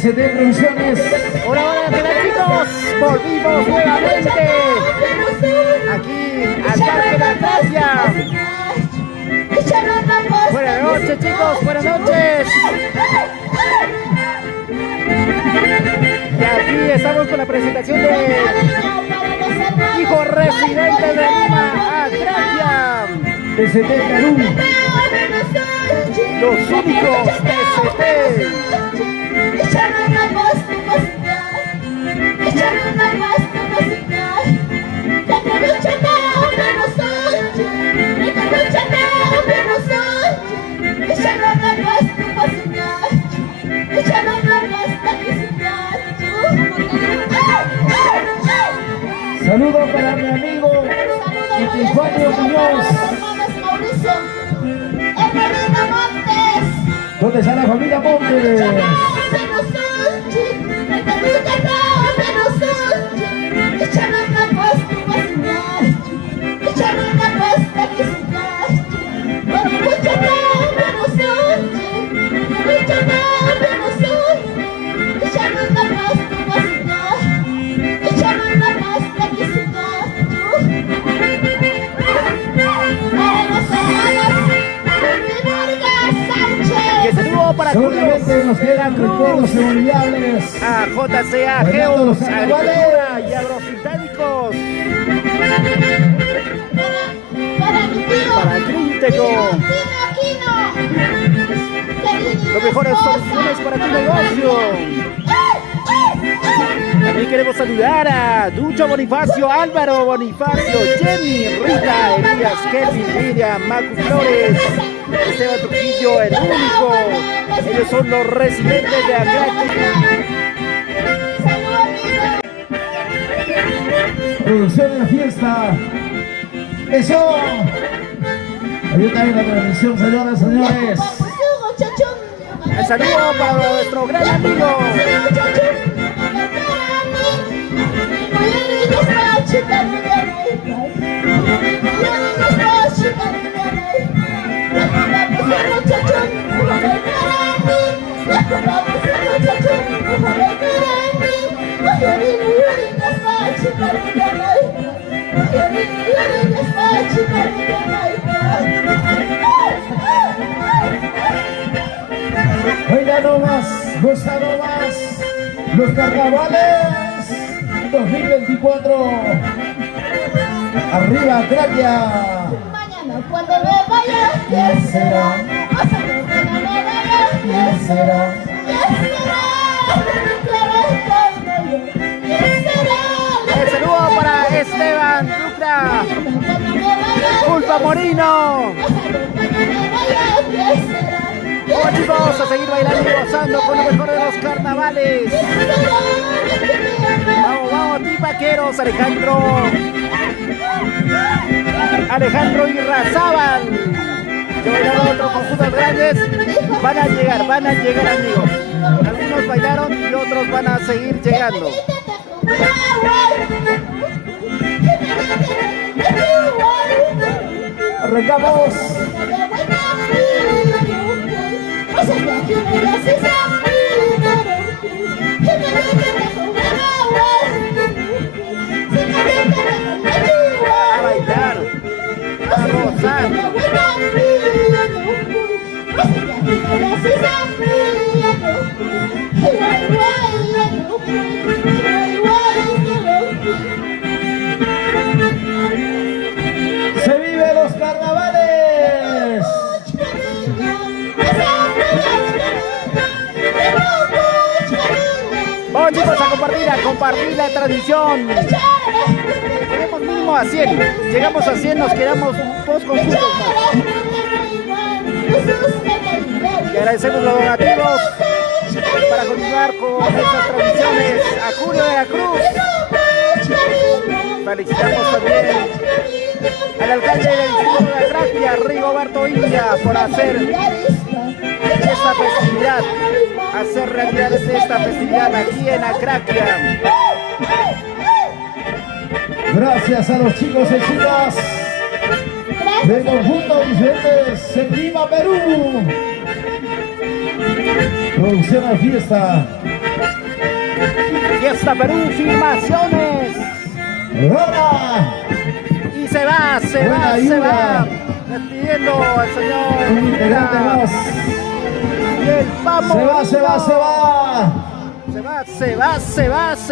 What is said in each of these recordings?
SD Producciones. Hola, hola, ¿qué tal, chicos? Volvimos nuevamente aquí al Parque La Gracia. Buenas noches, chicos, buenas noches. Y aquí estamos con la presentación de hijo residente de Lima, Agracia. SD Perú. Los únicos SD. Saludos para mi amigo Epifanio Muñoz. ¿Dónde está la familia Montes? Para solamente nos quedan recuerdos inolvidables a JCA Geos, Agricultura y Agrosintéticos. Para Grinteco. Los mejores soluciones para tu negocio. También queremos saludar a Ducho Bonifacio, Álvaro Bonifacio, Jenny, Rita, Elías, Kelvin, Miriam, Macu Flores, Esteban Trujillo, el único. Ellos son los residentes de Agracia. Producción de la fiesta. Eso. Ahí también la transmisión, señoras y señores. El saludo para nuestro gran amigo. Oiga nomás, goza nomás, los carnavales 2024. Arriba, Agracia. Mañana cuando me vaya, ¿quién será? Pasado cuando me vaya, ¿quién será? ¿Quién será? ¿Quién será? El saludo para Esteban Ducra. Pulpa Morino. Bueno, chicos, a seguir bailando y gozando con lo mejor de los carnavales. Vamos, vamos, tipaqueros, Alejandro Irrazábal. Que bailaron otros conjuntos grandes. Van a llegar, amigos. Algunos bailaron y otros van a seguir llegando. Arrancamos. A bailar, a gozar. Se vive los carnavales. Vamos, chicos, a compartir la transmisión. Llegamos mínimo a 100. Llegamos a 100, nos quedamos dos conjuntos más. Y agradecemos los donativos para continuar con estas transmisiones. A Julio de la Cruz. Felicitamos también al alcalde del distrito de Agracia, Rigoberto India, por hacer esta festividad, hacer realidad esta festividad aquí en Agracia. Gracias a los chicos y chicas del conjunto Diferentes en Lima, Perú. Producción a fiesta. Fiesta Perú, filmaciones. Ahora, Y se va. Despidiendo al señor. un integrante más. Y el vamos. Se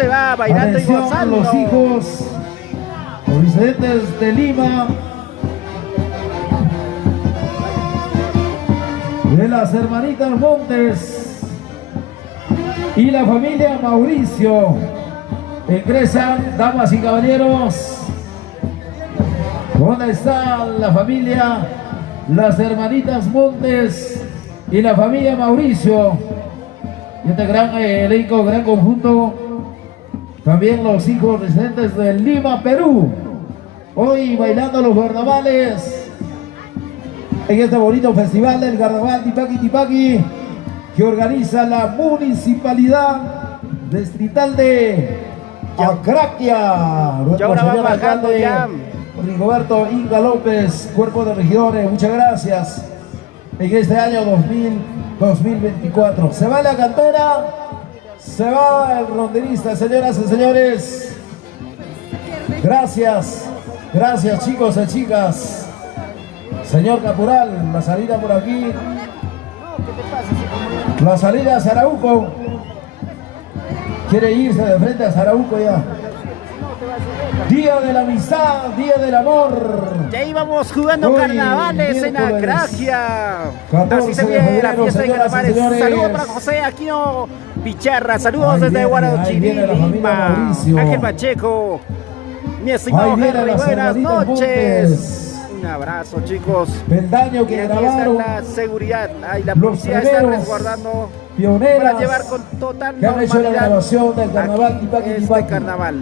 va. Bailando y Atención, gozando. los hijos, los residentes de Lima, de las hermanitas Montes y la familia Mauricio. Ingresan, damas y caballeros. ¿Dónde está la familia? Las hermanitas Montes y la familia Mauricio. Y este gran elenco, gran conjunto. También los hijos residentes de Lima, Perú. Hoy bailando los carnavales en este bonito festival del carnaval Tipaqui, que organiza la Municipalidad Distrital de Acraquia. Y ahora va Señor bajando alcalde ya. Rigoberto Inga López, Cuerpo de Regidores, muchas gracias. En este año 2024 se va la cantera, se va el ronderista, señoras y señores. Gracias chicos y chicas. Señor Caporal, la salida por aquí. La salida a Sarauco. Quiere irse de frente a Sarauco ya. Día de la amistad, día del amor. Ya íbamos jugando Hoy, carnavales en miércoles, Acraquia. 14 Así se de viene la febrero, fiesta de señoras y carnavales. señores. Saludos para José Aquino Picharra. Saludos Ahí desde viene, Guarachirí, ahí viene la familia Lima. Mauricio. Ángel Pacheco. Mi estimado Ahí vienen Henry, las buenas hermanitas noches. Montes. Un abrazo, chicos. Peldaño Y que aquí está grabaron la seguridad. Ahí la los policía está primeros resguardando pioneras para llevar con total que han hecho la normalidad grabación del carnaval Tipaqui. este carnaval.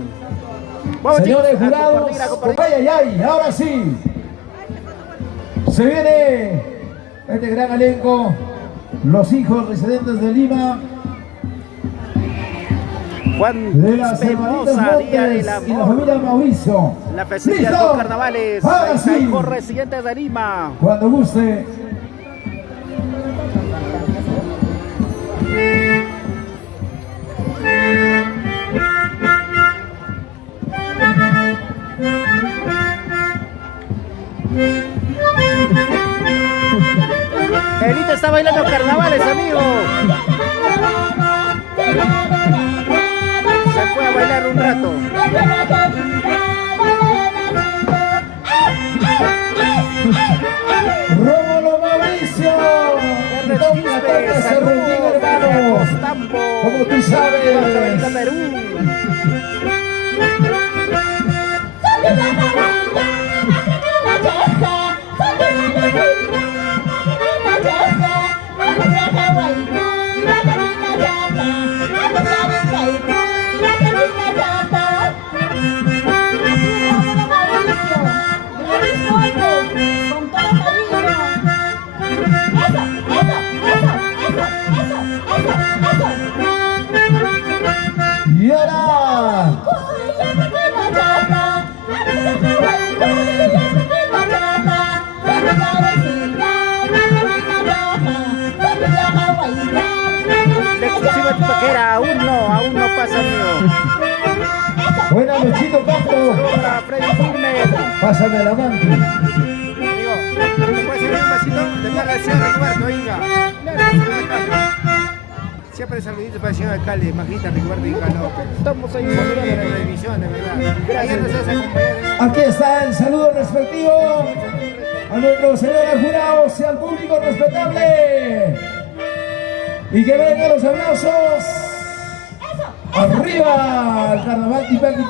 Vamos, Señores chicos, a jurados, compartir. ay, ahora sí. Se viene este gran elenco, los hijos residentes de Lima, Juan de las hermanitas Espemosa, Día del Montes y la Amor. familia Mauricio. La festividad ¡Listo! con carnavales. Ahora sí. Hijos residentes de Lima. Cuando guste. Elita está bailando carnavales, amigo. Se fue a bailar un rato. Rómulo Mauricio. Ernest Don Quispe, Antonio Cerrutín, saludos desde hermano. Costambo. Como tú sabes. Departamento Perú. Y ahora. La exclusiva tipaquera, aún no pasa, amigo. Buena, Luchito Castro. Para Freddy Firme. Pásame la mano. Amigo, ¿me puede servir un vasito? De parte del señor Rigoberto, venga. Siempre saluditos para el señor alcalde, Majita Rigoberto Inga López. Estamos ahí por la televisión, de verdad. Ayer nos hace acompañar. Aquí está el saludo respectivo a nuestros señores jurados y al público respetable. Y que vengan los aplausos. Arriba el carnaval Tipaqui.